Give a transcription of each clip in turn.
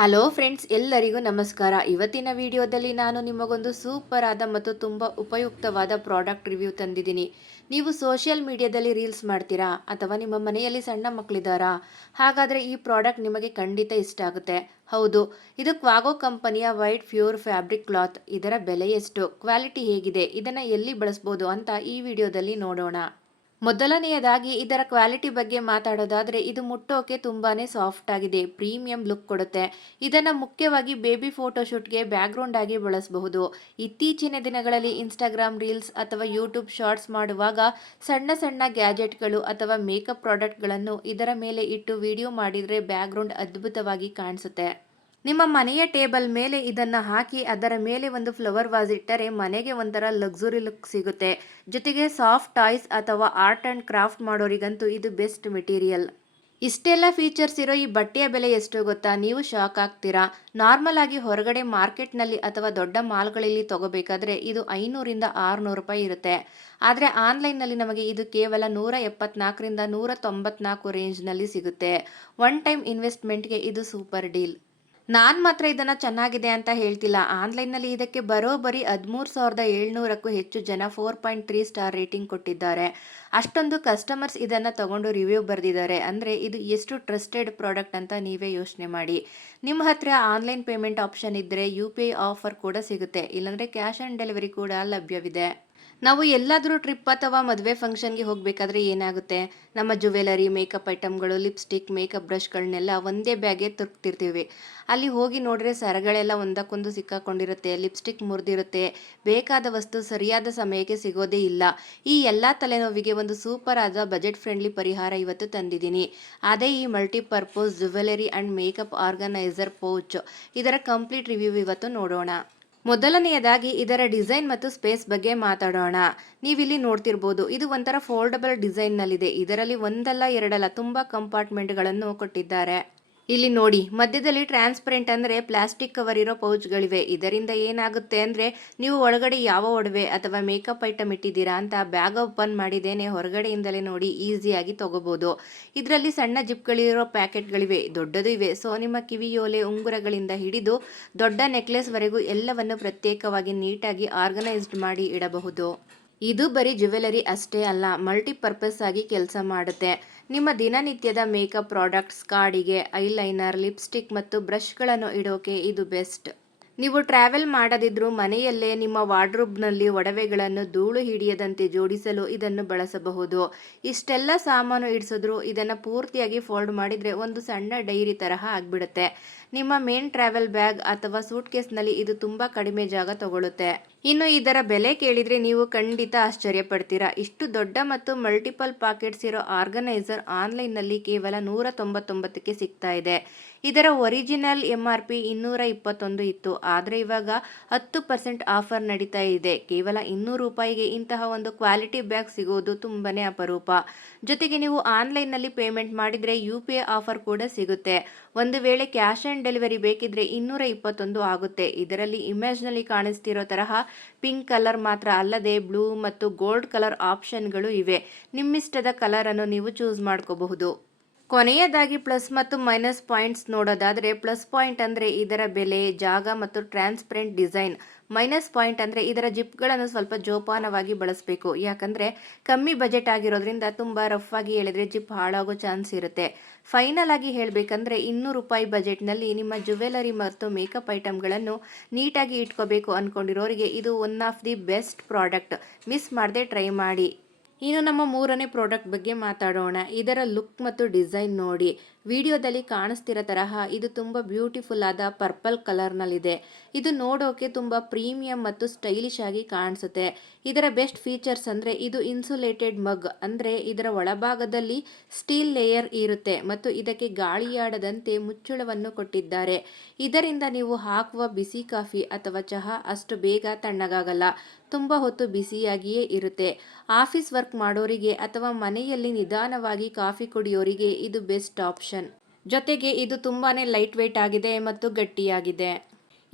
Hello friends, ಎಲ್ಲರಿಗೂ ನಮಸ್ಕಾರ. ಇವತ್ತಿನ ವಿಡಿಯೋದಲ್ಲಿ ನಾನು ನಿಮಗೊಂದು ಸೂಪರ್ ಆದ ಮತ್ತು ತುಂಬ ಉಪಯುಕ್ತವಾದ ಪ್ರಾಡಕ್ಟ್ ರಿವ್ಯೂ ತಂದಿದ್ದೀನಿ. ನೀವು ಸೋಷಿಯಲ್ ಮೀಡಿಯಾದಲ್ಲಿ ರೀಲ್ಸ್ ಮಾಡ್ತೀರಾ ಅಥವಾ ನಿಮ್ಮ ಮನೆಯಲ್ಲಿ ಸಣ್ಣ ಮಕ್ಕಳಿದ್ದಾರಾ? ಹಾಗಾದರೆ ಈ ಪ್ರಾಡಕ್ಟ್ ನಿಮಗೆ ಖಂಡಿತ ಇಷ್ಟ ಆಗುತ್ತೆ. ಹೌದು, ಇದು ಕ್ವಾಗೋ ಕಂಪನಿಯ ವೈಟ್ ಪ್ಯೂರ್ ಫ್ಯಾಬ್ರಿಕ್ ಕ್ಲಾತ್. ಇದರ ಬೆಲೆ ಎಷ್ಟು, ಕ್ವಾಲಿಟಿ ಹೇಗಿದೆ, ಇದನ್ನು ಎಲ್ಲಿ ಬಳಸ್ಬೋದು ಅಂತ ಈ ವಿಡಿಯೋದಲ್ಲಿ ನೋಡೋಣ. ಮೊದಲನೆಯದಾಗಿ ಇದರ ಕ್ವಾಲಿಟಿ ಬಗ್ಗೆ ಮಾತಾಡೋದಾದರೆ ಇದು ಮುಟ್ಟೋಕೆ ತುಂಬಾನೇ ಸಾಫ್ಟ್ ಆಗಿದೆ, ಪ್ರೀಮಿಯಂ ಲುಕ್ ಕೊಡುತ್ತೆ. ಇದನ್ನು ಮುಖ್ಯವಾಗಿ ಬೇಬಿ ಫೋಟೋಶೂಟ್ಗೆ ಬ್ಯಾಕ್ಗ್ರೌಂಡ್ ಆಗಿ ಬಳಸಬಹುದು. ಇತ್ತೀಚಿನ ದಿನಗಳಲ್ಲಿ ಇನ್ಸ್ಟಾಗ್ರಾಮ್ ರೀಲ್ಸ್ ಅಥವಾ ಯೂಟ್ಯೂಬ್ ಶಾರ್ಟ್ಸ್ ಮಾಡುವಾಗ ಸಣ್ಣ ಸಣ್ಣ ಗ್ಯಾಜೆಟ್ಗಳು ಅಥವಾ ಮೇಕಪ್ ಪ್ರಾಡಕ್ಟ್ಗಳನ್ನು ಇದರ ಮೇಲೆ ಇಟ್ಟು ವಿಡಿಯೋ ಮಾಡಿದರೆ ಬ್ಯಾಕ್ಗ್ರೌಂಡ್ ಅದ್ಭುತವಾಗಿ ಕಾಣಿಸುತ್ತೆ. ನಿಮ್ಮ ಮನೆಯ ಟೇಬಲ್ ಮೇಲೆ ಇದನ್ನು ಹಾಕಿ ಅದರ ಮೇಲೆ ಒಂದು ಫ್ಲವರ್ ವಾಸ್ ಇಟ್ಟರೆ ಮನೆಗೆ ಒಂಥರ ಲಕ್ಸುರಿ ಲುಕ್ ಸಿಗುತ್ತೆ. ಜೊತೆಗೆ ಸಾಫ್ಟ್ ಟಾಯ್ಸ್ ಅಥವಾ ಆರ್ಟ್ ಆ್ಯಂಡ್ ಕ್ರಾಫ್ಟ್ ಮಾಡೋರಿಗಂತೂ ಇದು ಬೆಸ್ಟ್ ಮೆಟೀರಿಯಲ್. ಇಷ್ಟೆಲ್ಲ ಫೀಚರ್ಸ್ ಇರೋ ಈ ಬಟ್ಟೆಯ ಬೆಲೆ ಎಷ್ಟು ಗೊತ್ತಾ? ನೀವು ಶಾಕ್ ಆಗ್ತೀರಾ. ನಾರ್ಮಲ್ ಆಗಿ ಹೊರಗಡೆ ಮಾರ್ಕೆಟ್ನಲ್ಲಿ ಅಥವಾ ದೊಡ್ಡ ಮಾಲ್ಗಳಲ್ಲಿ ತಗೋಬೇಕಾದ್ರೆ ಇದು 500 ರಿಂದ 600 ರೂಪಾಯಿ ಇರುತ್ತೆ. ಆದರೆ ಆನ್ಲೈನ್ನಲ್ಲಿ ನಮಗೆ ಇದು ಕೇವಲ 174 ರಿಂದ 194 ರೇಂಜ್ನಲ್ಲಿ ಸಿಗುತ್ತೆ. ಒನ್ ಟೈಮ್ ಇನ್ವೆಸ್ಟ್ಮೆಂಟ್ಗೆ ಇದು ಸೂಪರ್ ಡೀಲ್. ನಾನು ಮಾತ್ರ ಇದನ್ನು ಚೆನ್ನಾಗಿದೆ ಅಂತ ಹೇಳ್ತಿಲ್ಲ. ಆನ್ಲೈನ್ನಲ್ಲಿ ಇದಕ್ಕೆ ಬರೋಬ್ಬರಿ 13,700ಕ್ಕೂ ಹೆಚ್ಚು ಜನ 4.3 ಸ್ಟಾರ್ ರೇಟಿಂಗ್ ಕೊಟ್ಟಿದ್ದಾರೆ. ಅಷ್ಟೊಂದು ಕಸ್ಟಮರ್ಸ್ ಇದನ್ನು ತಗೊಂಡು ರಿವ್ಯೂ ಬರೆದಿದ್ದಾರೆ. ಅಂದರೆ ಇದು ಎಷ್ಟು ಟ್ರಸ್ಟೆಡ್ ಪ್ರಾಡಕ್ಟ್ ಅಂತ ನೀವೇ ಯೋಚನೆ ಮಾಡಿ. ನಿಮ್ಮ ಹತ್ರ ಆನ್ಲೈನ್ ಪೇಮೆಂಟ್ ಆಪ್ಷನ್ ಇದ್ದರೆ UPI ಆಫರ್ ಕೂಡ ಸಿಗುತ್ತೆ, ಇಲ್ಲಾಂದರೆ ಕ್ಯಾಶ್ ಆನ್ ಡೆಲಿವರಿ ಕೂಡ ಲಭ್ಯವಿದೆ. ನಾವು ಎಲ್ಲಾದರೂ ಟ್ರಿಪ್ ಅಥವಾ ಮದುವೆ ಫಂಕ್ಷನ್ಗೆ ಹೋಗಬೇಕಾದ್ರೆ ಏನಾಗುತ್ತೆ, ನಮ್ಮ ಜುವೆಲರಿ, ಮೇಕಪ್ ಐಟಮ್ಗಳು, ಲಿಪ್ಸ್ಟಿಕ್, ಮೇಕಪ್ ಬ್ರಷ್ಗಳನ್ನೆಲ್ಲ ಒಂದೇ ಬ್ಯಾಗ್ಗೆ ತುರ್ಕ್ತಿರ್ತೀವಿ. ಅಲ್ಲಿ ಹೋಗಿ ನೋಡಿದ್ರೆ ಸರಗಳೆಲ್ಲ ಒಂದಕ್ಕೊಂದು ಸಿಕ್ಕಾಕೊಂಡಿರುತ್ತೆ, ಲಿಪ್ಸ್ಟಿಕ್ ಮುರಿದಿರುತ್ತೆ, ಬೇಕಾದ ವಸ್ತು ಸರಿಯಾದ ಸಮಯಕ್ಕೆ ಸಿಗೋದೇ ಇಲ್ಲ. ಈ ಎಲ್ಲ ತಲೆನೋವಿಗೆ ಒಂದು ಸೂಪರ್ ಆದ ಬಜೆಟ್ ಫ್ರೆಂಡ್ಲಿ ಪರಿಹಾರ ಇವತ್ತು ತಂದಿದ್ದೀನಿ. ಅದೇ ಈ multipurpose jewellery and makeup organiser pouch. ಇದರ ಕಂಪ್ಲೀಟ್ ರಿವ್ಯೂ ಇವತ್ತು ನೋಡೋಣ. ಮೊದಲನೆಯದಾಗಿ ಇದರ ಡಿಸೈನ್ ಮತ್ತು ಸ್ಪೇಸ್ ಬಗ್ಗೆ ಮಾತಾಡೋಣ. ನೀವಿಲ್ಲಿ ನೋಡ್ತಿರ್ಬೋದು, ಇದು ಒಂಥರ ಫೋಲ್ಡಬಲ್ ಡಿಸೈನ್ನಲ್ಲಿದೆ. ಇದರಲ್ಲಿ ಒಂದಲ್ಲ ಎರಡಲ್ಲ ತುಂಬ ಕಂಪಾರ್ಟ್ಮೆಂಟ್ಗಳನ್ನು ಕೊಟ್ಟಿದ್ದಾರೆ. ಇಲ್ಲಿ ನೋಡಿ, ಮಧ್ಯದಲ್ಲಿ ಟ್ರಾನ್ಸ್ಪರೆಂಟ್ ಅಂದರೆ ಪ್ಲಾಸ್ಟಿಕ್ ಕವರ್ ಇರೋ ಪೌಚ್ಗಳಿವೆ. ಇದರಿಂದ ಏನಾಗುತ್ತೆ ಅಂದರೆ ನೀವು ಒಳಗಡೆ ಯಾವ ಒಡವೆ ಅಥವಾ ಮೇಕಪ್ ಐಟಮ್ ಇಟ್ಟಿದ್ದೀರಾ ಅಂತ ಬ್ಯಾಗ್ ಓಪನ್ ಮಾಡಿದ್ದೇನೆ ಹೊರಗಡೆಯಿಂದಲೇ ನೋಡಿ ಈಸಿಯಾಗಿ ತಗೋಬೋದು. ಇದರಲ್ಲಿ ಸಣ್ಣ ಜಿಪ್ಗಳಿರೋ ಪ್ಯಾಕೆಟ್ಗಳಿವೆ, ದೊಡ್ಡದು ಇವೆ. ಸೊ ನಿಮ್ಮ ಕಿವಿಯೋಲೆ, ಉಂಗುರಗಳಿಂದ ಹಿಡಿದು ದೊಡ್ಡ ನೆಕ್ಲೆಸ್ವರೆಗೂ ಎಲ್ಲವನ್ನು ಪ್ರತ್ಯೇಕವಾಗಿ ನೀಟಾಗಿ ಆರ್ಗನೈಸ್ಡ್ ಮಾಡಿ ಇಡಬಹುದು. ಇದು ಬರೀ ಜ್ಯುವೆಲರಿ ಅಷ್ಟೇ ಅಲ್ಲ, ಮಲ್ಟಿಪರ್ಪಸ್ ಆಗಿ ಕೆಲಸ ಮಾಡುತ್ತೆ. ನಿಮ್ಮ ದಿನನಿತ್ಯದ ಮೇಕಪ್ ಪ್ರಾಡಕ್ಟ್ಸ್, ಕಾಡಿಗೆ, ಐಲೈನರ್, ಲಿಪ್ಸ್ಟಿಕ್ ಮತ್ತು ಬ್ರಷ್ಗಳನ್ನು ಇಡೋಕೆ ಇದು ಬೆಸ್ಟ್. ನೀವು ಟ್ರಾವೆಲ್ ಮಾಡದಿದ್ರೂ ಮನೆಯಲ್ಲೇ ನಿಮ್ಮ ವಾರ್ಡ್ರೋಬ್ನಲ್ಲಿ ಒಡವೆಗಳನ್ನು ಧೂಳು ಹಿಡಿಯದಂತೆ ಜೋಡಿಸಲು ಇದನ್ನು ಬಳಸಬಹುದು. ಇಷ್ಟೆಲ್ಲ ಸಾಮಾನು ಇಡಿಸಿದ್ರು ಇದನ್ನು ಪೂರ್ತಿಯಾಗಿ ಫೋಲ್ಡ್ ಮಾಡಿದರೆ ಒಂದು ಸಣ್ಣ ಡೈರಿ ತರಹ ಆಗಿಬಿಡುತ್ತೆ. ನಿಮ್ಮ ಮೇನ್ ಟ್ರಾವೆಲ್ ಬ್ಯಾಗ್ ಅಥವಾ ಸೂಟ್ಕೇಸ್ನಲ್ಲಿ ಇದು ತುಂಬ ಕಡಿಮೆ ಜಾಗ ತಗೊಳ್ಳುತ್ತೆ. ಇನ್ನು ಇದರ ಬೆಲೆ ಕೇಳಿದರೆ ನೀವು ಖಂಡಿತ ಆಶ್ಚರ್ಯಪಡ್ತೀರಾ. ಇಷ್ಟು ದೊಡ್ಡ ಮತ್ತು ಮಲ್ಟಿಪಲ್ ಪಾಕೆಟ್ಸ್ ಇರೋ ಆರ್ಗನೈಸರ್ ಆನ್ಲೈನ್ನಲ್ಲಿ ಕೇವಲ 199ಕ್ಕೆ ಸಿಗ್ತಾ ಇದೆ. ಇದರ ಒರಿಜಿನಲ್ MRP 221 ಇತ್ತು, ಆದರೆ ಇವಾಗ 10% ಆಫರ್ ನಡೀತಾ ಇದೆ. ಕೇವಲ 200 ರೂಪಾಯಿಗೆ ಇಂತಹ ಒಂದು ಕ್ವಾಲಿಟಿ ಬ್ಯಾಗ್ ಸಿಗೋದು ತುಂಬಾನೇ ಅಪರೂಪ. ಜೊತೆಗೆ ನೀವು ಆನ್ಲೈನ್ನಲ್ಲಿ ಪೇಮೆಂಟ್ ಮಾಡಿದರೆ UPI ಆಫರ್ ಕೂಡ ಸಿಗುತ್ತೆ. ಒಂದು ವೇಳೆ ಕ್ಯಾಶ್ ಆನ್ ಡೆಲಿವರಿ ಬೇಕಿದ್ರೆ 221 ಆಗುತ್ತೆ. ಇದರಲ್ಲಿ ಇಮೇಜ್ನಲ್ಲಿ ಕಾಣಿಸ್ತಿರೋ ತರಹ ಪಿಂಕ್ ಕಲರ್ ಮಾತ್ರ ಅಲ್ಲದೆ ಬ್ಲೂ ಮತ್ತು ಗೋಲ್ಡ್ ಕಲರ್ ಆಪ್ಷನ್ಗಳು ಇವೆ. ನಿಮ್ಮಿಷ್ಟದ ಕಲರನ್ನು ನೀವು ಚೂಸ್ ಮಾಡ್ಕೋಬಹುದು. ಕೊನೆಯದಾಗಿ ಪ್ಲಸ್ ಮತ್ತು ಮೈನಸ್ ಪಾಯಿಂಟ್ಸ್ ನೋಡೋದಾದರೆ, ಪ್ಲಸ್ ಪಾಯಿಂಟ್ ಅಂದರೆ ಇದರ ಬೆಲೆ, ಜಾಗ ಮತ್ತು ಟ್ರಾನ್ಸ್ಪರೆಂಟ್ ಡಿಸೈನ್. ಮೈನಸ್ ಪಾಯಿಂಟ್ ಅಂದರೆ ಇದರ ಜಿಪ್ಗಳನ್ನು ಸ್ವಲ್ಪ ಜೋಪಾನವಾಗಿ ಬಳಸಬೇಕು, ಯಾಕಂದರೆ ಕಮ್ಮಿ ಬಜೆಟ್ ಆಗಿರೋದ್ರಿಂದ ತುಂಬ ರಫ್ ಆಗಿ ಎಳೆದ್ರೆ ಜಿಪ್ ಹಾಳಾಗೋ ಚಾನ್ಸ್ ಇರುತ್ತೆ. ಫೈನಲ್ ಆಗಿ ಹೇಳಬೇಕಂದ್ರೆ 200 ರೂಪಾಯಿ ಬಜೆಟ್ನಲ್ಲಿ ನಿಮ್ಮ ಜ್ಯುವೆಲರಿ ಮತ್ತು ಮೇಕಪ್ ಐಟಮ್ಗಳನ್ನು ನೀಟಾಗಿ ಇಟ್ಕೋಬೇಕು ಅಂದ್ಕೊಂಡಿರೋರಿಗೆ ಇದು one of the best product. Miss ಮಾಡದೆ ಟ್ರೈ ಮಾಡಿ. ಇನ್ನು ನಮ್ಮ ಮೂರನೇ ಪ್ರಾಡಕ್ಟ್ ಬಗ್ಗೆ ಮಾತಾಡೋಣ. ಇದರ ಲುಕ್ ಮತ್ತು ಡಿಸೈನ್ ನೋಡಿ. ವಿಡಿಯೋದಲ್ಲಿ ಕಾಣಿಸ್ತಿರೋ ತರಹ ಇದು ತುಂಬ ಬ್ಯೂಟಿಫುಲ್ ಆದ ಪರ್ಪಲ್ ಕಲರ್ನಲ್ಲಿದೆ. ಇದು ನೋಡೋಕೆ ತುಂಬ ಪ್ರೀಮಿಯಂ ಮತ್ತು ಸ್ಟೈಲಿಶ್ ಆಗಿ ಕಾಣಿಸುತ್ತೆ. ಇದರ ಬೆಸ್ಟ್ ಫೀಚರ್ಸ್ ಅಂದರೆ ಇದು ಇನ್ಸುಲೇಟೆಡ್ ಮಗ್, ಅಂದರೆ ಇದರ ಒಳಭಾಗದಲ್ಲಿ ಸ್ಟೀಲ್ ಲೇಯರ್ ಇರುತ್ತೆ ಮತ್ತು ಇದಕ್ಕೆ ಗಾಳಿಯಾಡದಂತೆ ಮುಚ್ಚಳವನ್ನು ಕೊಟ್ಟಿದ್ದಾರೆ. ಇದರಿಂದ ನೀವು ಹಾಕುವ ಬಿಸಿ ಕಾಫಿ ಅಥವಾ ಚಹಾ ಅಷ್ಟು ಬೇಗ ತಣ್ಣಗಾಗಲ್ಲ, ತುಂಬ ಹೊತ್ತು ಬಿಸಿಯಾಗಿಯೇ ಇರುತ್ತೆ. ಆಫೀಸ್ ವರ್ಕ್ ಮಾಡೋರಿಗೆ ಅಥವಾ ಮನೆಯಲ್ಲಿ ನಿಧಾನವಾಗಿ ಕಾಫಿ ಕುಡಿಯೋರಿಗೆ ಇದು ಬೆಸ್ಟ್ ಆಪ್ಷನ್. ಜೊತೆಗೆ ಇದು ತುಂಬಾನೇ ಲೈಟ್ ವೇಟ್ ಆಗಿದೆ ಮತ್ತು ಗಟ್ಟಿಯಾಗಿದೆ.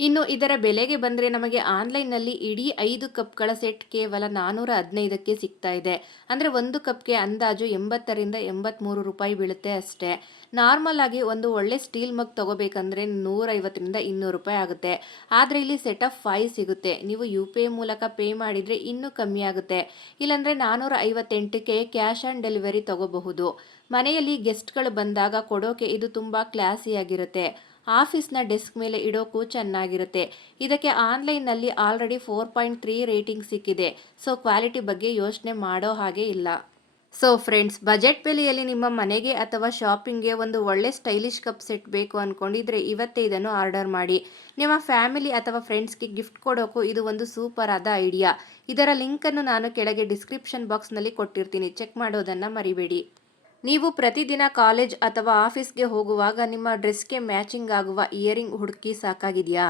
ಇನ್ನು ಇದರ ಬೆಲೆಗೆ ಬಂದರೆ ನಮಗೆ ಆನ್ಲೈನ್ನಲ್ಲಿ ಇಡೀ 5 ಕಪ್ಗಳ ಸೆಟ್ ಕೇವಲ 415ಕ್ಕೆ ಸಿಗ್ತಾ ಇದೆ. ಅಂದರೆ ಒಂದು ಕಪ್ಗೆ ಅಂದಾಜು 80ರಿಂದ 83 ರೂಪಾಯಿ ಬೀಳುತ್ತೆ ಅಷ್ಟೇ. ನಾರ್ಮಲ್ ಆಗಿ ಒಂದು ಒಳ್ಳೆ ಸ್ಟೀಲ್ ಮಗ್ ತಗೋಬೇಕಂದ್ರೆ 150ರಿಂದ 200 ರೂಪಾಯಿ ಆಗುತ್ತೆ. ಆದರೆ ಇಲ್ಲಿ ಸೆಟ್ ಆಫ್ 5 ಸಿಗುತ್ತೆ. ನೀವು UPI ಮೂಲಕ ಪೇ ಮಾಡಿದರೆ ಇನ್ನೂ ಕಮ್ಮಿ ಆಗುತ್ತೆ. ಇಲ್ಲಾಂದರೆ 458ಕ್ಕೆ ಕ್ಯಾಶ್ ಆನ್ ಡೆಲಿವರಿ ತಗೋಬಹುದು. ಮನೆಯಲ್ಲಿ ಗೆಸ್ಟ್ಗಳು ಬಂದಾಗ ಕೊಡೋಕೆ ಇದು ತುಂಬ ಕ್ಲಾಸಿಯಾಗಿರುತ್ತೆ. ಆಫೀಸ್ನ ಡೆಸ್ಕ್ ಮೇಲೆ ಇಡೋಕ್ಕೂ ಚೆನ್ನಾಗಿರುತ್ತೆ. ಇದಕ್ಕೆ ಆನ್ಲೈನ್ನಲ್ಲಿ ಆಲ್ರೆಡಿ 4.3 ರೇಟಿಂಗ್ ಸಿಕ್ಕಿದೆ. ಸೊ ಕ್ವಾಲಿಟಿ ಬಗ್ಗೆ ಯೋಚನೆ ಮಾಡೋ ಹಾಗೆ ಇಲ್ಲ. ಸೊ ಫ್ರೆಂಡ್ಸ್, ಬಜೆಟ್ ಬೆಲೆಯಲ್ಲಿ ನಿಮ್ಮ ಮನೆಗೆ ಅಥವಾ ಶಾಪಿಂಗ್ಗೆ ಒಂದು ಒಳ್ಳೆ ಸ್ಟೈಲಿಶ್ ಕಪ್ ಸೆಟ್ ಬೇಕು ಅಂದ್ಕೊಂಡಿದ್ರೆ ಇವತ್ತೇ ಇದನ್ನು ಆರ್ಡರ್ ಮಾಡಿ. ನಿಮ್ಮ ಫ್ಯಾಮಿಲಿ ಅಥವಾ ಫ್ರೆಂಡ್ಸ್ಗೆ ಗಿಫ್ಟ್ ಕೊಡೋಕ್ಕೂ ಇದು ಒಂದು ಸೂಪರ್ ಆದ ಐಡಿಯಾ. ಇದರ ಲಿಂಕನ್ನು ನಾನು ಕೆಳಗೆ ಡಿಸ್ಕ್ರಿಪ್ಷನ್ ಬಾಕ್ಸ್ನಲ್ಲಿ ಕೊಟ್ಟಿರ್ತೀನಿ, ಚೆಕ್ ಮಾಡೋದನ್ನು ಮರಿಬೇಡಿ. ನೀವು ಪ್ರತಿದಿನ ಕಾಲೇಜ್ ಅಥವಾ ಆಫೀಸ್ಗೆ ಹೋಗುವಾಗ ನಿಮ್ಮ ಡ್ರೆಸ್ಗೆ ಮ್ಯಾಚಿಂಗ್ ಆಗುವ ಇಯರಿಂಗ್ ಹುಡುಕಿ ಸಾಕಾಗಿದೆಯಾ?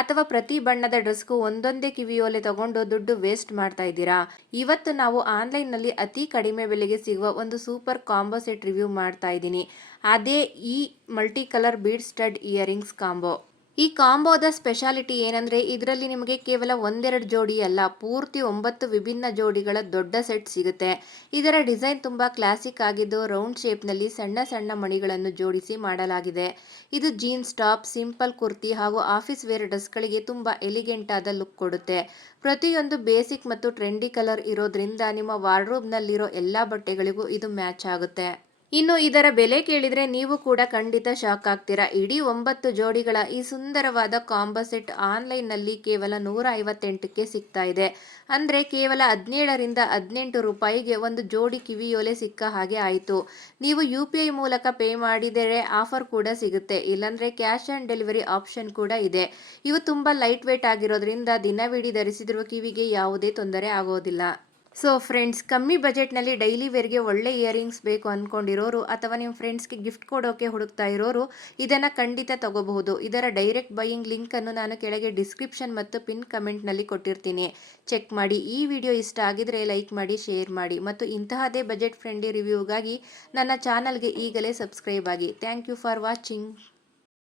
ಅಥವಾ ಪ್ರತಿ ಬಣ್ಣದ ಡ್ರೆಸ್ಗೂ ಒಂದೊಂದೇ ಕಿವಿಯೋಲೆ ತಗೊಂಡು ದುಡ್ಡು ವೇಸ್ಟ್ ಮಾಡ್ತಾ ಇದ್ದೀರಾ? ಇವತ್ತು ನಾವು ಆನ್ಲೈನ್ನಲ್ಲಿ ಅತಿ ಕಡಿಮೆ ಬೆಲೆಗೆ ಸಿಗುವ ಒಂದು ಸೂಪರ್ ಕಾಂಬೋ ಸೆಟ್ ರಿವ್ಯೂ ಮಾಡ್ತಾ ಇದ್ದೀನಿ. ಅದೇ ಈ multi colour bead stud earrings combo. ಈ ಕಾಂಬೋದ ಸ್ಪೆಷಾಲಿಟಿ ಏನಂದರೆ ಇದರಲ್ಲಿ ನಿಮಗೆ ಕೇವಲ ಒಂದೆರಡು ಜೋಡಿ ಅಲ್ಲ, ಪೂರ್ತಿ 9 ವಿಭಿನ್ನ ಜೋಡಿಗಳ ದೊಡ್ಡ ಸೆಟ್ ಸಿಗುತ್ತೆ. ಇದರ ಡಿಸೈನ್ ತುಂಬ ಕ್ಲಾಸಿಕ್ ಆಗಿದ್ದು ರೌಂಡ್ ಶೇಪ್ನಲ್ಲಿ ಸಣ್ಣ ಸಣ್ಣ ಮಣಿಗಳನ್ನು ಜೋಡಿಸಿ ಮಾಡಲಾಗಿದೆ. ಇದು ಜೀನ್ಸ್ ಟಾಪ್, ಸಿಂಪಲ್ ಕುರ್ತಿ ಹಾಗೂ ಆಫೀಸ್ ವೇರ್ ಡ್ರೆಸ್ಗಳಿಗೆ ತುಂಬ ಎಲಿಗೆಂಟ್ ಆದ ಲುಕ್ ಕೊಡುತ್ತೆ. ಪ್ರತಿಯೊಂದು ಬೇಸಿಕ್ ಮತ್ತು ಟ್ರೆಂಡಿ ಕಲರ್ ಇರೋದ್ರಿಂದ ನಿಮ್ಮ ವಾರ್ಡ್ರೋಬ್ನಲ್ಲಿರೋ ಎಲ್ಲ ಬಟ್ಟೆಗಳಿಗೂ ಇದು ಮ್ಯಾಚ್ ಆಗುತ್ತೆ. ಇನ್ನು ಇದರ ಬೆಲೆ ಕೇಳಿದರೆ ನೀವು ಕೂಡ ಖಂಡಿತ ಶಾಕ್ ಆಗ್ತೀರಾ. ಇಡೀ 9 ಜೋಡಿಗಳ ಈ ಸುಂದರವಾದ ಕಾಂಬೋ ಸೆಟ್ ಆನ್ಲೈನ್ನಲ್ಲಿ ಕೇವಲ 158ಕ್ಕೆ ಸಿಗ್ತಾ ಇದೆ. ಅಂದರೆ ಕೇವಲ 17ರಿಂದ 18 ರೂಪಾಯಿಗೆ ಒಂದು ಜೋಡಿ ಕಿವಿಯೋಲೆ ಸಿಕ್ಕ ಹಾಗೆ ಆಯಿತು. ನೀವು UPI ಮೂಲಕ ಪೇ ಮಾಡಿದರೆ ಆಫರ್ ಕೂಡ ಸಿಗುತ್ತೆ. ಇಲ್ಲಾಂದರೆ ಕ್ಯಾಶ್ ಆನ್ ಡೆಲಿವರಿ ಆಪ್ಷನ್ ಕೂಡ ಇದೆ. ಇವು ತುಂಬ ಲೈಟ್ ವೇಟ್ ಆಗಿರೋದ್ರಿಂದ ದಿನವಿಡೀ ಧರಿಸಿದರೂ ಕಿವಿಗೆ ಯಾವುದೇ ತೊಂದರೆ ಆಗೋದಿಲ್ಲ. ಸೊ ಫ್ರೆಂಡ್ಸ್, ಕಮ್ಮಿ ಬಜೆಟ್ನಲ್ಲಿ ಡೈಲಿ ವೇರ್ಗೆ ಒಳ್ಳೆ ಇಯರಿಂಗ್ಸ್ ಬೇಕು ಅಂದ್ಕೊಂಡಿರೋರು ಅಥವಾ ನಿಮ್ಮ ಫ್ರೆಂಡ್ಸ್ಗೆ ಗಿಫ್ಟ್ ಕೊಡೋಕೆ ಹುಡುಕ್ತಾ ಇರೋರು ಇದನ್ನು ಖಂಡಿತ ತಗೋಬಹುದು. ಇದರ ಡೈರೆಕ್ಟ್ ಬೈಯಿಂಗ್ ಲಿಂಕನ್ನು ನಾನು ಕೆಳಗೆ ಡಿಸ್ಕ್ರಿಪ್ಷನ್ ಮತ್ತು ಪಿನ್ ಕಮೆಂಟ್ನಲ್ಲಿ ಕೊಟ್ಟಿರ್ತೀನಿ, ಚೆಕ್ ಮಾಡಿ. ಈ ವಿಡಿಯೋ ಇಷ್ಟ ಆಗಿದ್ರೆ ಲೈಕ್ ಮಾಡಿ, ಶೇರ್ ಮಾಡಿ ಮತ್ತು ಇಂತಹದೇ ಬಜೆಟ್ ಫ್ರೆಂಡ್ಲಿ ರಿವ್ಯೂಗಾಗಿ ನನ್ನ ಚಾನಲ್ಗೆ ಈಗಲೇ ಸಬ್ಸ್ಕ್ರೈಬ್ ಆಗಿ. Thank you for watching.